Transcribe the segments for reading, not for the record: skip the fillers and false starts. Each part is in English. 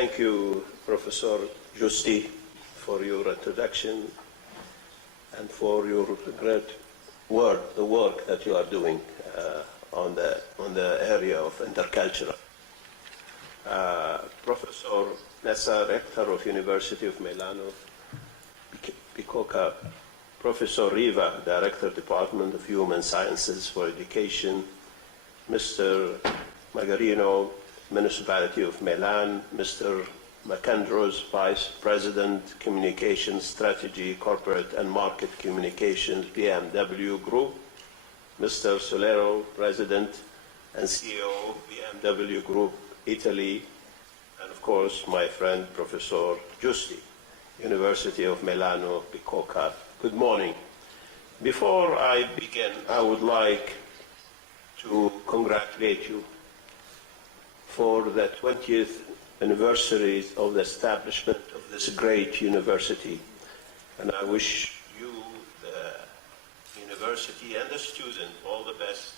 Thank you, Professor Giusti, for your introduction and for your great work, the work that you are doing on the area of intercultural. Professor Nassir, Rector of University of Milano, Bicocca, Professor Riva, Director, Department of Human Sciences for Education, Mr. Magarino, Municipality of Milan, Mr. McAndrews, Vice President, Communications Strategy, Corporate and Market Communications, BMW Group, Mr. Solero, President and CEO, BMW Group, Italy, and of course, my friend, Professor Giusti, University of Milano, Bicocca. Good morning. Before I begin, I would like to congratulate you for the 20th anniversary of the establishment of this great university. And I wish you, the university and the student, all the best,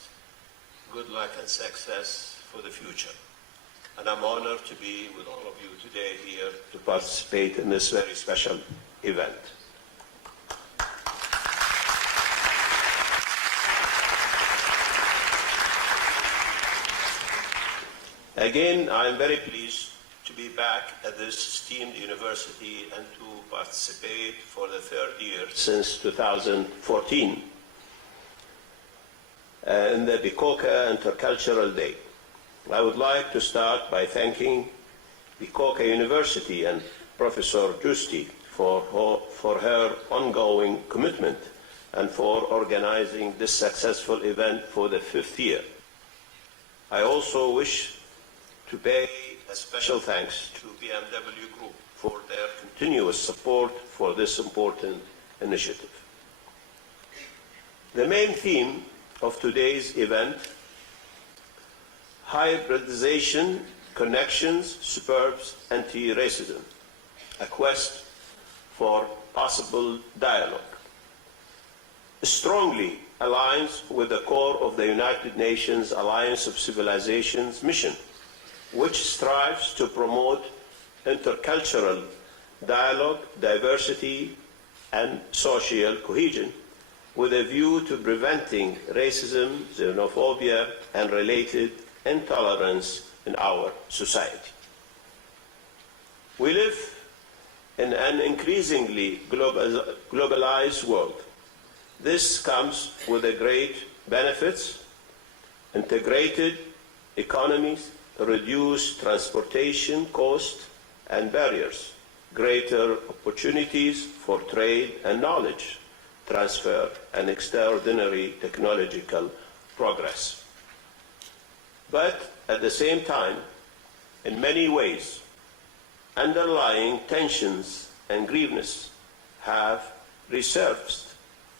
good luck and success for the future. And I'm honored to be with all of you today here to participate in this very special event. Again, I am very pleased to be back at this esteemed university and to participate for the third year since 2014 in the Bicocca Intercultural Day. I would like to start by thanking Bicocca University and Professor Giusti for her ongoing commitment and for organizing this successful event for the 5th year. I also wish to pay a special thanks to BMW Group for their continuous support for this important initiative. The main theme of today's event, hybridization, connections, suburbs, anti-racism, a quest for possible dialogue, strongly aligns with the core of the United Nations Alliance of Civilizations mission, which strives to promote intercultural dialogue, diversity, and social cohesion with a view to preventing racism, xenophobia, and related intolerance in our society. We live in an increasingly globalized world. This comes with the great benefits, integrated economies, reduced transportation costs and barriers, greater opportunities for trade and knowledge transfer, and extraordinary technological progress. But at the same time, in many ways, underlying tensions and grievances have resurfaced.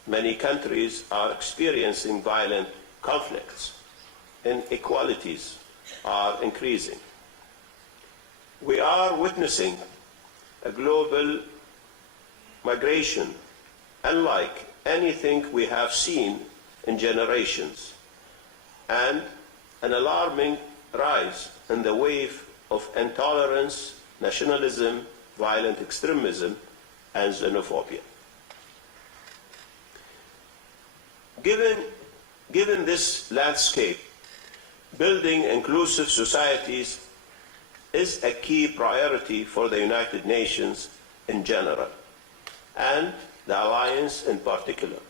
Many countries are experiencing violent conflicts, inequalities are increasing. We are witnessing a global migration unlike anything we have seen in generations, and an alarming rise in the wave of intolerance, nationalism, violent extremism, and xenophobia. Given this landscape, building inclusive societies is a key priority for the United Nations in general, and the Alliance in particular.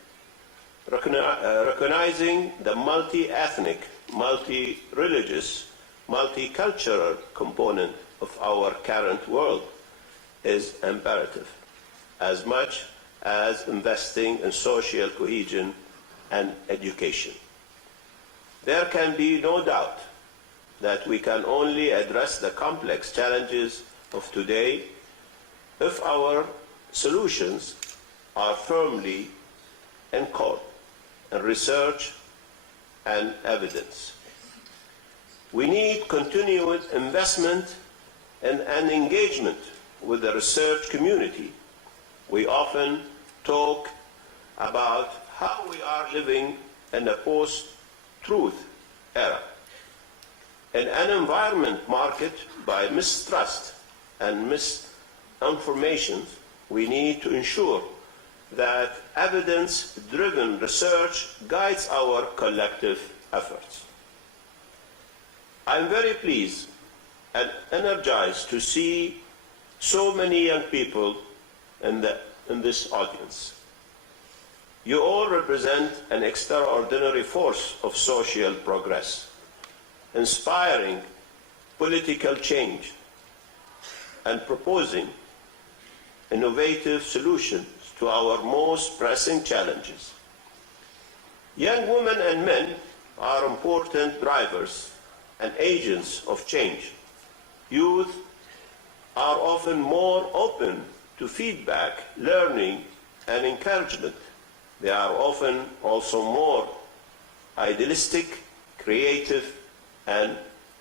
Recognizing the multi-ethnic, multi-religious, multicultural component of our current world is imperative, as much as investing in social cohesion and education. There can be no doubt that we can only address the complex challenges of today if our solutions are firmly anchored in research and evidence. We need continued investment and engagement with the research community. We often talk about how we are living in a post-truth era, in an environment marked by mistrust and misinformation, we need to ensure that evidence-driven research guides our collective efforts. I am very pleased and energized to see so many young people in this audience. You all represent an extraordinary force of social progress, inspiring political change and proposing innovative solutions to our most pressing challenges. Young women and men are important drivers and agents of change. Youth are often more open to feedback, learning, and encouragement. They are often also more idealistic, creative, and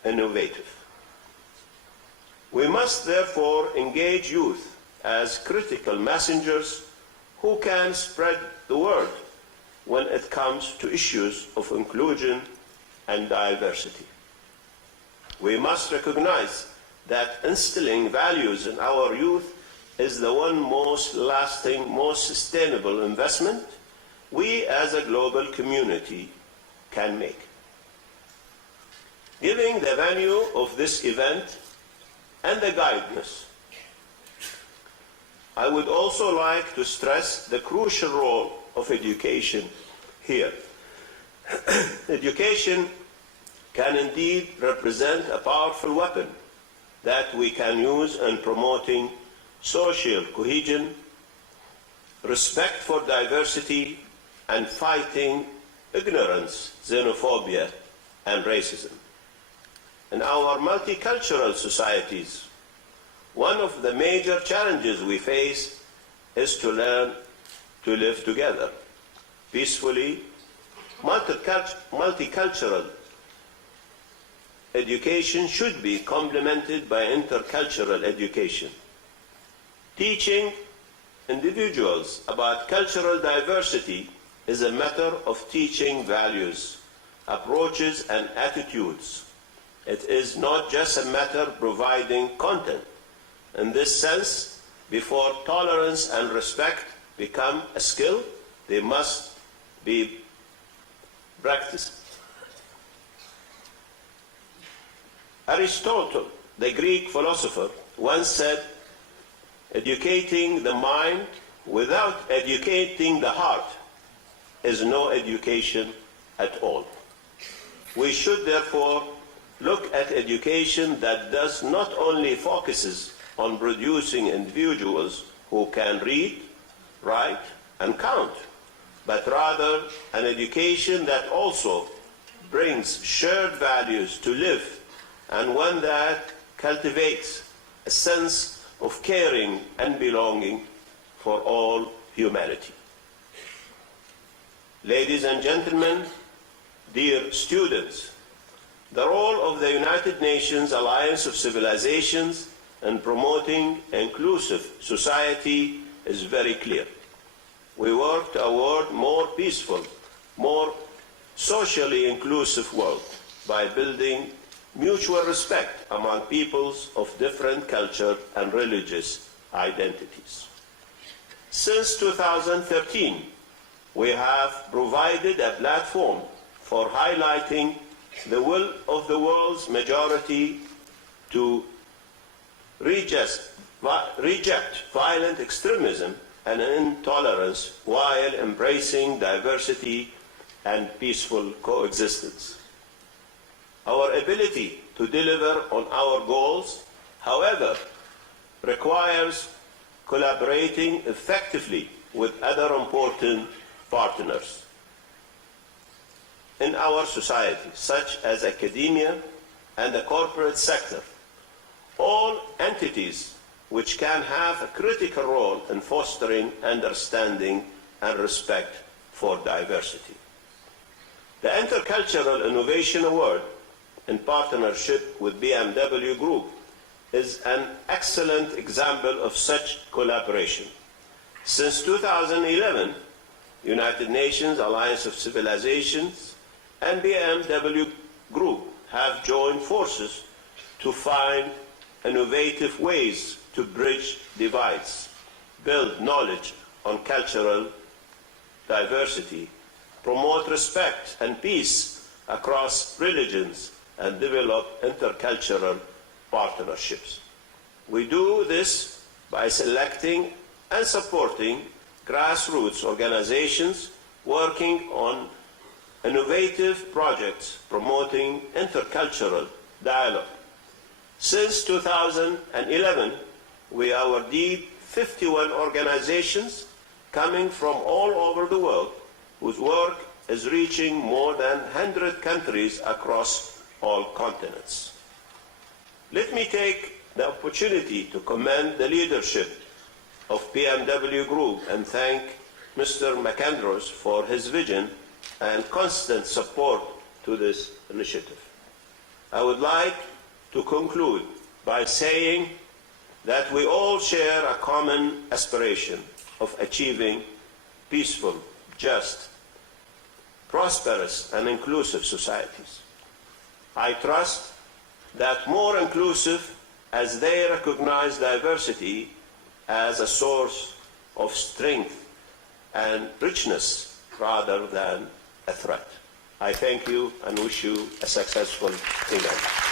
innovative. We must therefore engage youth as critical messengers who can spread the word when it comes to issues of inclusion and diversity. We must recognize that instilling values in our youth is the one most lasting, most sustainable investment we as a global community can make. Given the venue of this event and the guidance, I would also like to stress the crucial role of education here. Education can indeed represent a powerful weapon that we can use in promoting social cohesion, respect for diversity, and fighting ignorance, xenophobia, and racism. In our multicultural societies, one of the major challenges we face is to learn to live together peacefully. Multicultural education should be complemented by intercultural education. Teaching individuals about cultural diversity is a matter of teaching values, approaches, and attitudes. It is not just a matter of providing content. In this sense, before tolerance and respect become a skill, they must be practiced. Aristotle, the Greek philosopher, once said, "Educating the mind without educating the heart is no education at all." We should therefore look at education that does not only focuses on producing individuals who can read, write, and count, but rather an education that also brings shared values to live, and one that cultivates a sense of caring and belonging for all humanity. Ladies and gentlemen, dear students, the role of the United Nations Alliance of Civilizations in promoting inclusive society is very clear. We work toward a more peaceful, more socially inclusive world by building mutual respect among peoples of different culture and religious identities. Since 2013, we have provided a platform for highlighting the will of the world's majority to reject violent extremism and intolerance while embracing diversity and peaceful coexistence. Our ability to deliver on our goals, however, requires collaborating effectively with other important partners in our society, such as academia and the corporate sector, all entities which can have a critical role in fostering understanding and respect for diversity. The Intercultural Innovation Award, in partnership with BMW Group, is an excellent example of such collaboration. Since 2011, United Nations Alliance of Civilizations and BMW Group have joined forces to find innovative ways to bridge divides, build knowledge on cultural diversity, promote respect and peace across religions, and develop intercultural partnerships. We do this by selecting and supporting grassroots organizations working on innovative projects promoting intercultural dialogue. Since 2011, we awarded 51 organizations coming from all over the world whose work is reaching more than 100 countries across all continents. Let me take the opportunity to commend the leadership of BMW Group and thank Mr. McAndrews for his vision and constant support to this initiative. I would like to conclude by saying that we all share a common aspiration of achieving peaceful, just, prosperous, and inclusive societies. I trust that more inclusive as they recognize diversity as a source of strength and richness rather than a threat. I thank you and wish you a successful event.